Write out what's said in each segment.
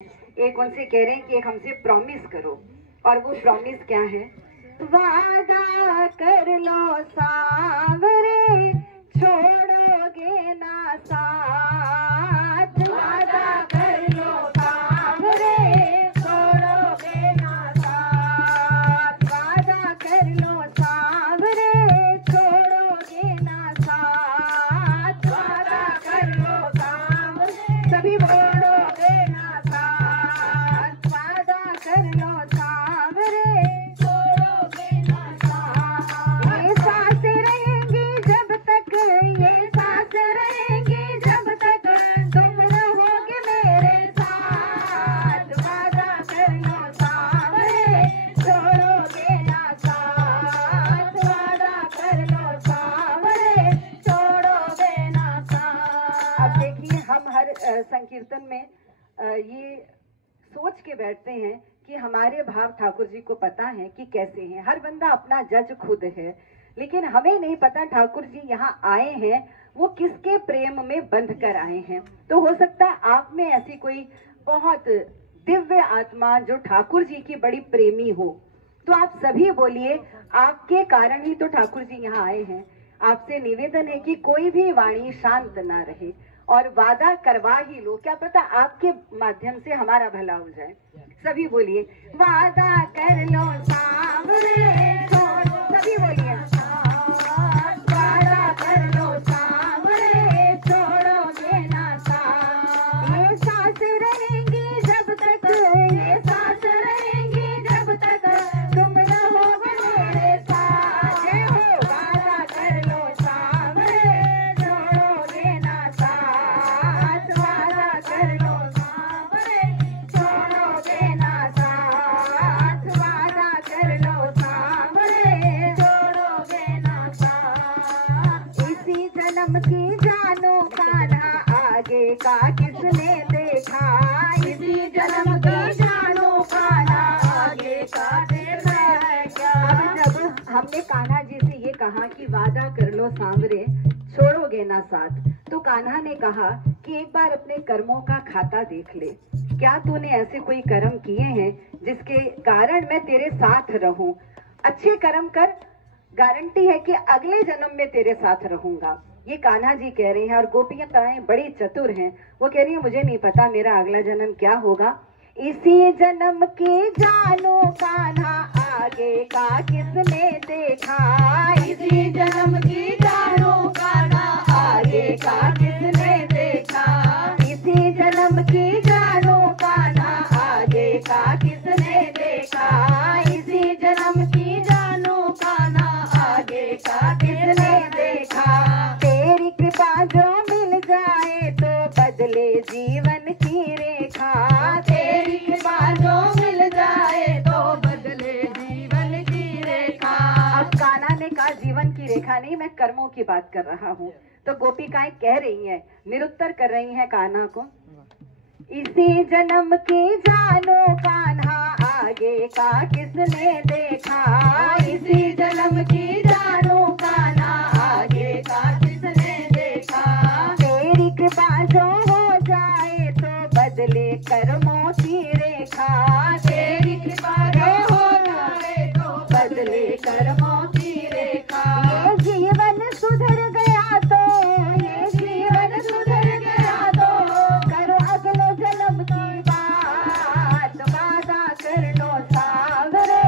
एक उनसे कह रहे हैं कि एक हमसे प्रॉमिस करो, और वो प्रॉमिस क्या है? वादा कर लो सांवरे छोड़ोगे ना साथ, वादा कर लो सांवरे छोड़ोगे ना साथ, वादा कर लो सांवरे छोड़ोगे ना साथ, वादा कर लो सांवरे सभी छोड़ोगे ना साथ, वादा कर लो सांवरे छोड़ोगे ना साथ। ये सांसें रहेंगी जब तक, ये सांसें रहेंगी जब तक तुम रहोगे मेरे साथ, वादा कर लो सांवरे छोड़ोगे ना साथ, वादा कर लो सांवरे छोड़ोगे ना साथ। अब देखिए, हम हर संकीर्तन में ये सोच के बैठते हैं कि हमारे भाव ठाकुर जी को पता है कि कैसे हैं। हर बंदा अपना जज खुद है, लेकिन हमें नहीं पता ठाकुर जी यहाँ आए हैं वो किसके प्रेम में बंध कर आए हैं। तो हो सकता है आप में ऐसी कोई बहुत दिव्य आत्मा जो ठाकुर जी की बड़ी प्रेमी हो, तो आप सभी बोलिए, आपके कारण ही तो ठाकुर जी यहाँ आए हैं। आपसे निवेदन है कि कोई भी वाणी शांत ना रहे और वादा करवा ही लो, क्या पता आपके माध्यम से हमारा भला हो जाए। सभी बोलिए, वादा कर लो सांवरे, सभी बोलिए, वादा कर लो सांवरे छोड़ोगे ना साथ। ये सांसें रहेंगी जब तक, ये सांसें रहेंगी जब तक तुम रहोगे मेरे साथ। जय हो, वादा कर लो सांवरे छोड़ोगे ना साथ, वादा कर लो सांवरे छोड़ोगे ना साथ, वादा कर लो सांवरे छोड़ोगे ना साथ। इसी जन्म की जानो कान्हा आगे का किसने देखा, इसी जन्म की जानो कान्हा आगे का देखा है क्या। अब जब हमने कान्हा जी से ये कहा कि वादा कर लो सांवरे छोड़ोगे ना साथ, तो कान्हा ने कहा कि एक बार अपने कर्मों का खाता देख ले, क्या तूने ऐसे कोई कर्म किए हैं जिसके कारण मैं तेरे साथ रहूं। अच्छे कर्म कर, गारंटी है कि अगले जन्म में तेरे साथ रहूंगा। ये कान्हा जी कह रहे हैं, और गोपियां ताएं बड़ी चतुर हैं, वो कह रही है मुझे नहीं पता मेरा अगला जन्म क्या होगा। इसी जन्म की जानो कान्हा आगे का किसने देखा, इसी जन्म की जानो कान्हा आगे का किसने देखा, इसी जन्म की जानो कान्हा आगे का किसने देखा, इसी जन्म की जानो कान्हा आगे का किसने देखा। तेरी कृपा जो मिल जाए तो बदले जीवन की रेखा, तेरी कृपा जो मिल जाए तो बदले जीवन की रेखा। अब कान्हा ने कहा जीवन की रेखा नहीं, मैं कर्मों की बात कर रहा हूँ। तो गोपिकाएं कह रही हैं, निरुत्तर कर रही हैं कान्हा को, इसी जन्म की जानो कान्हा आगे का किसने देखा, इसी जन्म की जानो कान्हा आगे का किसने देखा। तेरी कृपा जो हो जाए तो बदले कर्मों की रेखा, तेरी कृपा जो हो जाए तो बदले कर्मों की रेखा। ये जीवन सुधर गया तो, ये जीवन सुधर गया तो करो अगले जन्म की बात, वादा कर लो सांवरे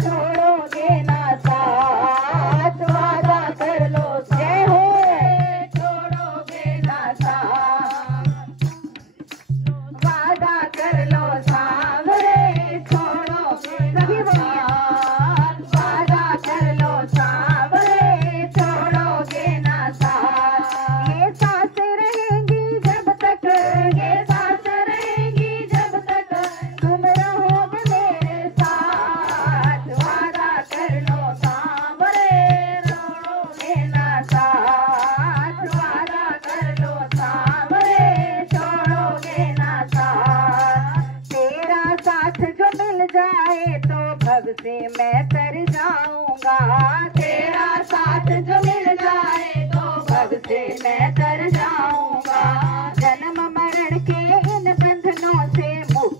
छोड़ोगे ना साथ, वादा कर लो जय हो छोड़ोगे ना साथ, वादा कर लो सांवरे छोड़ोगे सभी बोलिए, वादा कर लो सांवरे छोड़ोगे ना साथ। ये सांसें रहेंगी जब तक, ये सांसें रहेंगी जब तक तुम रहोगे मेरे साथ, वादा कर लो सांवरे छोड़ोगे ना साथ, वादा कर लो सांवरे छोड़ोगे ना साथ। तेरा साथ जो मिल जाए तो भव से मैं तर जाऊंगा, तेरा साथ जो मिल जाए तो भव से मैं तर जाऊंगा। जन्म मरण के इन बंधनों से मुक्त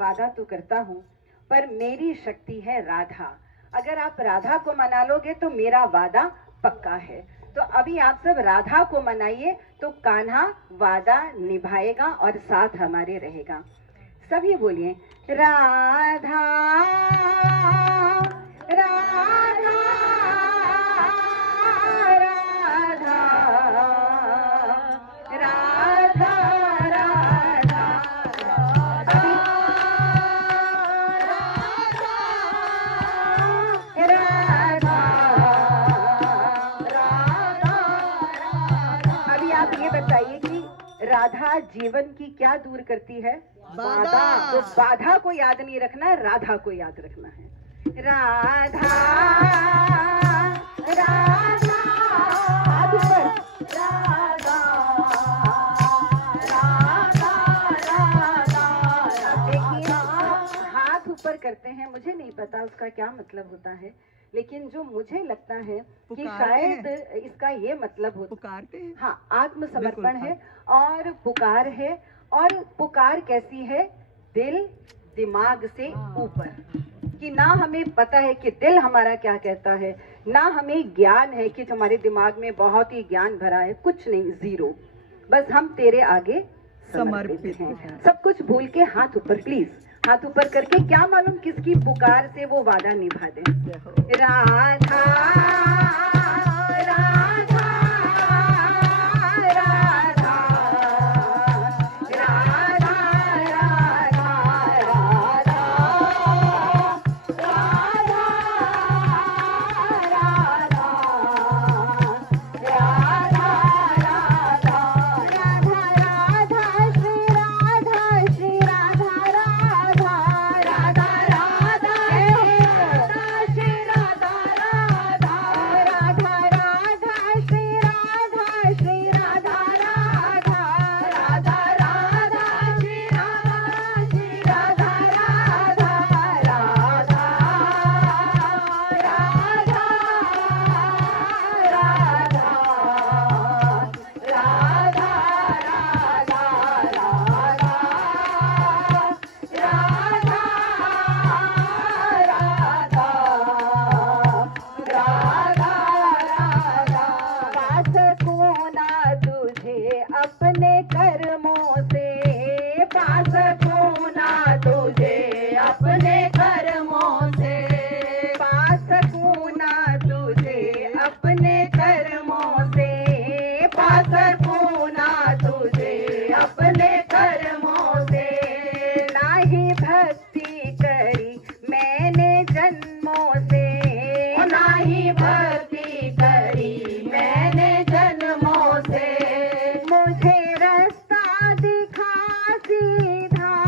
वादा तो करता हूँ, पर मेरी शक्ति है राधा। अगर आप राधा को मना लोगे तो मेरा वादा पक्का है। तो अभी आप सब राधा को मनाइए, तो कान्हा वादा निभाएगा और साथ हमारे रहेगा। सभी बोलिए राधा राधा राधा राधा राधा। अभी आप ये बताइए कि राधा जीवन की क्या दूर करती है? बाधा। तो बाधा को याद नहीं रखना है, राधा को याद रखना है। राधा राधा राधा राधा राधा। देखिए हाथ ऊपर करते हैं, मुझे नहीं पता उसका क्या मतलब होता है, लेकिन जो मुझे लगता है कि शायद इसका ये मतलब होता पुकारते हैं। हाँ, आत्मसमर्पण है और पुकार है। और पुकार कैसी है? दिल दिमाग से ऊपर, कि ना हमें पता है कि दिल हमारा क्या कहता है, ना हमें ज्ञान है कि हमारे दिमाग में बहुत ही ज्ञान भरा है, कुछ नहीं, जीरो। बस हम तेरे आगे समर्पित हैं। सब कुछ भूल के हाथ ऊपर, प्लीज हाथ ऊपर करके, क्या मालूम किसकी पुकार से वो वादा निभा दे। राधा राधा राधा राधा राधा राधा सीधा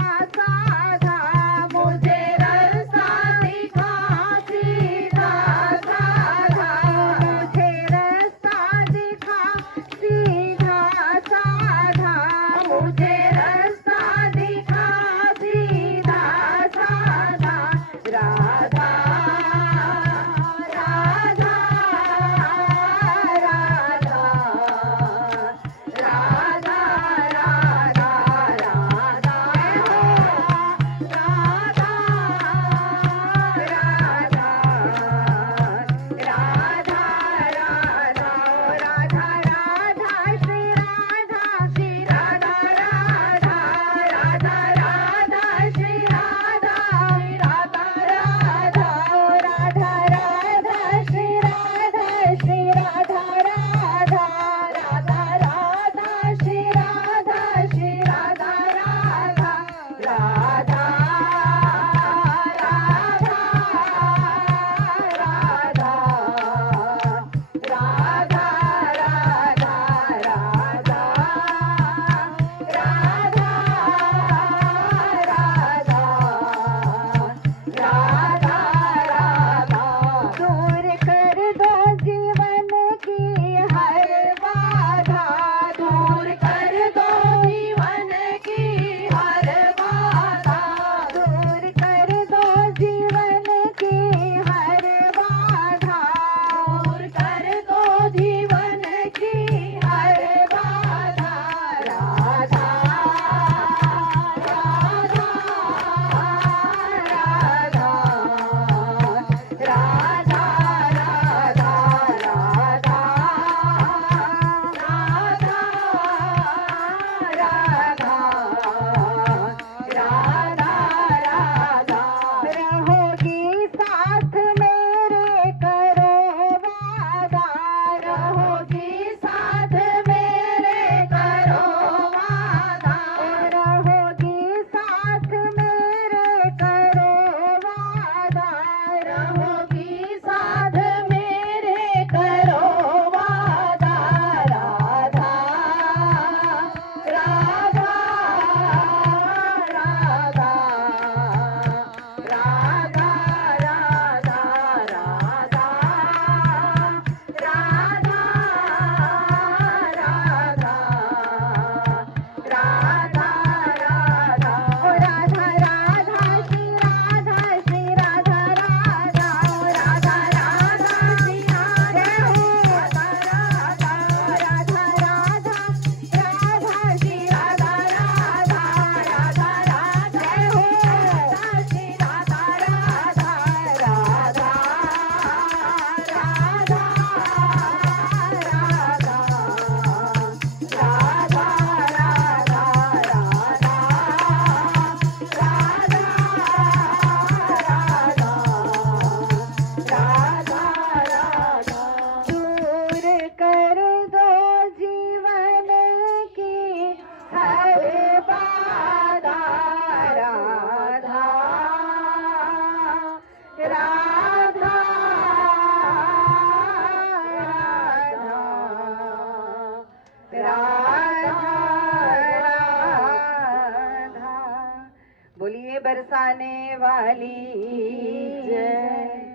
लिए बरसाने वाली जय।